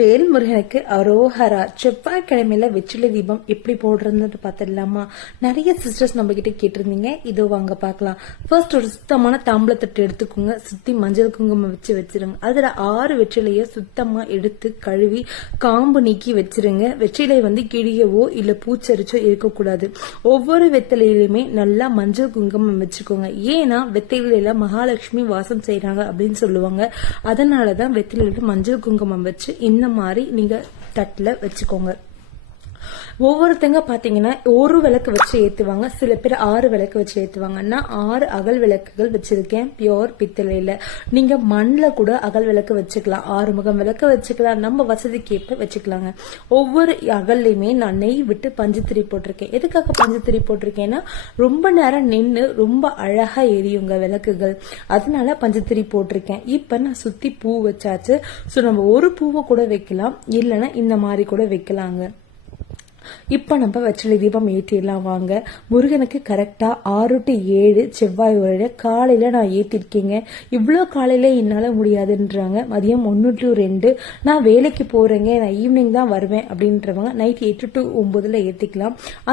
வேல்முருகனுக்கு அரோஹரா. செவ்வாய்க்கிழமையில வெற்றிலை தீபம் எப்படி போடுறதுன்னு பார்த்துடலாமா? நிறைய சிஸ்டர்ஸ் நம்ம கிட்ட கேட்டிருந்தீங்க. இதோ வாங்க பார்க்கலாம். ஃபர்ஸ்ட் ஒரு சுத்தமான தாம்பளத்தட்டு எடுத்துக்கோங்க. சுத்தி மஞ்சள் குங்குமம் வச்சிருங்க. அதுல 6 வெற்றிலைய சுத்தமா எடுத்து கழுவி காம்பு நீக்கி வச்சிருங்க. வெற்றிலை கிழியவோ இல்ல பூச்சரிச்சோ இருக்கக்கூடாது. ஒவ்வொரு வெத்தலையிலுமே நல்லா மஞ்சள் குங்குமம் வச்சுக்கோங்க. ஏன்னா வெத்தலையில மகாலட்சுமி வாசம் செய்யறாங்க அப்படின்னு சொல்லுவாங்க. அதனாலதான் வெத்தலையில மஞ்சள் குங்குமம் வச்சு இந்த மாதிரி நீங்க தட்டுல வச்சுக்கோங்க. ஒவ்வொருத்தங்க பாத்தீங்கன்னா ஒரு விளக்கு வச்சு ஏத்துவாங்க. சில பேர் 6 விளக்கு வச்சு ஏத்துவாங்க. நான் 6 அகல் விளக்குகள் வச்சிருக்கேன். பியோர் பித்தளையில. நீங்க மண்ல கூட அகல் விளக்கு வச்சுக்கலாம். 6 முகம் விளக்கு வச்சுக்கலாம். நம்ம வசதிக்கு ஏற்ப வச்சுக்கலாங்க. ஒவ்வொரு அகல்லையுமே நான் நெய் விட்டு பஞ்சுத்திரி போட்டிருக்கேன். எதுக்காக பஞ்சுத்திரி போட்டிருக்கேன்னா ரொம்ப நேரம் நின்று ரொம்ப அழகா எரியுங்க விளக்குகள். அதனால பஞ்சுத்திரி போட்டிருக்கேன். இப்ப நான் சுத்தி பூ வச்சாச்சு. சோ நம்ம ஒரு பூவை கூட வைக்கலாம், இல்லைன்னா இந்த மாதிரி கூட வைக்கலாங்க. இப்ப நம்ம வெற்றிலை தீபம் ஏற்றிடலாம் வாங்க. முருகனுக்கு கரெக்டா 6 to 7 செவ்வாய் வருட காலையில நான் ஏத்திருக்கேங்க. இவ்வளவு காலையில என்னால முடியாதுன்றாங்க. மதியம் 1 to 2 நான் வேலைக்கு போறேங்க, நான் ஈவினிங் தான் வருவேன் அப்படின்றவங்க நைட் 8 to 9 ஏத்திக்கலாம்.